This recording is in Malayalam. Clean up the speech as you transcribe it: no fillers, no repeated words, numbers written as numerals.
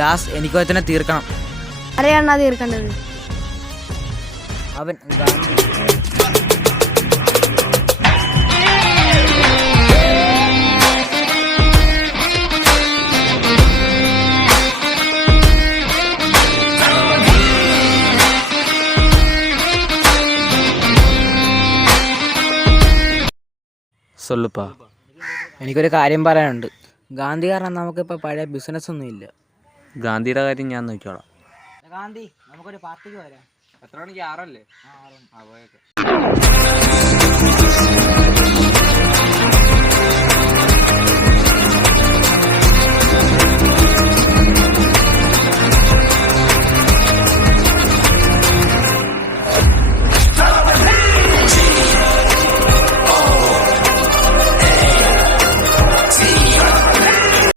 ദാസ് എനിക്ക് ഒരുത്തനെ തീർക്കണം. ആരെയാണ് തീർക്കേണ്ടത്? അവൻ ഗാന്ധി. സൊല്ലുപ്പാ. എനിക്കൊരു കാര്യം പറയാനുണ്ട്. ഗാന്ധി കാരണം നമുക്കിപ്പോൾ പഴയ ബിസിനസ് ഒന്നും ഇല്ല. ഗാന്ധിയുടെ കാര്യം ഞാൻ നോക്കിക്കോളാം. ഗാന്ധി, നമുക്കൊരു പാർട്ടിക്ക് വരാം. എത്ര മണിക്ക്? 6 അല്ലേ? ആ, 6. ആ, പോയേക്കാം.